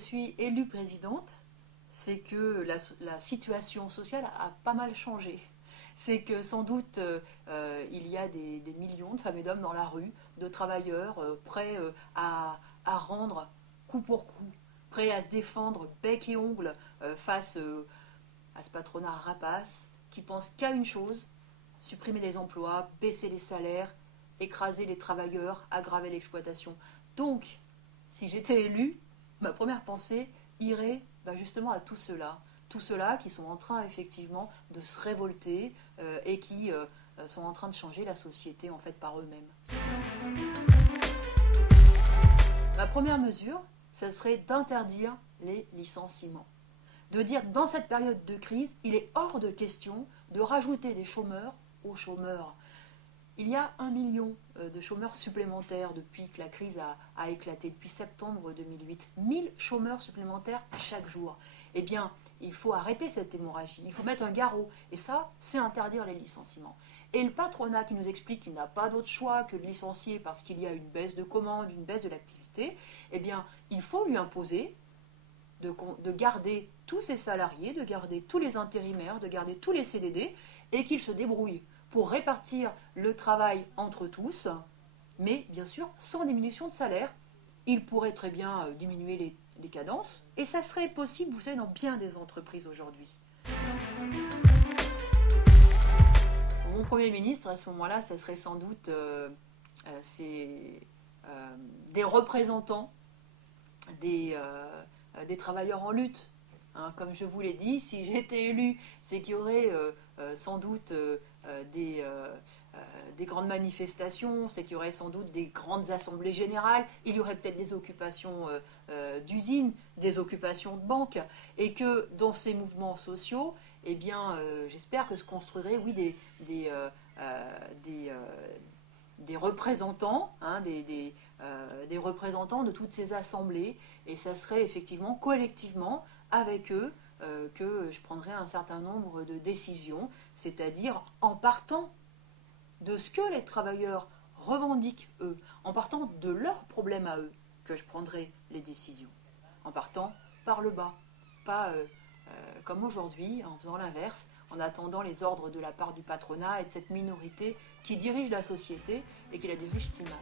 suis élue présidente, c'est que la situation sociale a pas mal changé. C'est que sans doute il y a des millions de femmes et d'hommes dans la rue, de travailleurs prêts à rendre coup pour coup, prêts à se défendre bec et ongle face à ce patronat rapace qui pense qu'à une chose: supprimer les emplois, baisser les salaires, écraser les travailleurs, aggraver l'exploitation. Donc, si j'étais élue, ma première pensée irait justement à tous ceux-là qui sont en train effectivement de se révolter et qui sont en train de changer la société en fait par eux-mêmes. Ma première mesure, ça serait d'interdire les licenciements. De dire que dans cette période de crise, il est hors de question de rajouter des chômeurs aux chômeurs. Il y a 1 million de chômeurs supplémentaires depuis que la crise a éclaté, depuis septembre 2008. 1000 chômeurs supplémentaires chaque jour. Eh bien, il faut arrêter cette hémorragie, il faut mettre un garrot. Et ça, c'est interdire les licenciements. Et le patronat qui nous explique qu'il n'a pas d'autre choix que de licencier parce qu'il y a une baisse de commandes, une baisse de l'activité, eh bien, il faut lui imposer de garder tous ses salariés, de garder tous les intérimaires, de garder tous les CDD, et qu'ils se débrouillent pour répartir le travail entre tous, mais bien sûr sans diminution de salaire. Il pourrait très bien diminuer les cadences, et ça serait possible, vous savez, dans bien des entreprises aujourd'hui. Mon Premier ministre, à ce moment-là, ça serait sans doute des représentants des travailleurs en lutte. Hein, comme je vous l'ai dit, si j'étais élue, c'est qu'il y aurait sans doute des grandes manifestations, c'est qu'il y aurait sans doute des grandes assemblées générales, il y aurait peut-être des occupations d'usines, des occupations de banques, et que dans ces mouvements sociaux, eh bien, j'espère que se construiraient, oui, des représentants, hein, des représentants de toutes ces assemblées, et ça serait effectivement collectivement avec eux que je prendrais un certain nombre de décisions, c'est-à-dire en partant de ce que les travailleurs revendiquent eux, en partant de leurs problèmes à eux, que je prendrai les décisions, en partant par le bas, pas comme aujourd'hui, en faisant l'inverse, en attendant les ordres de la part du patronat et de cette minorité qui dirige la société et qui la dirige si mal.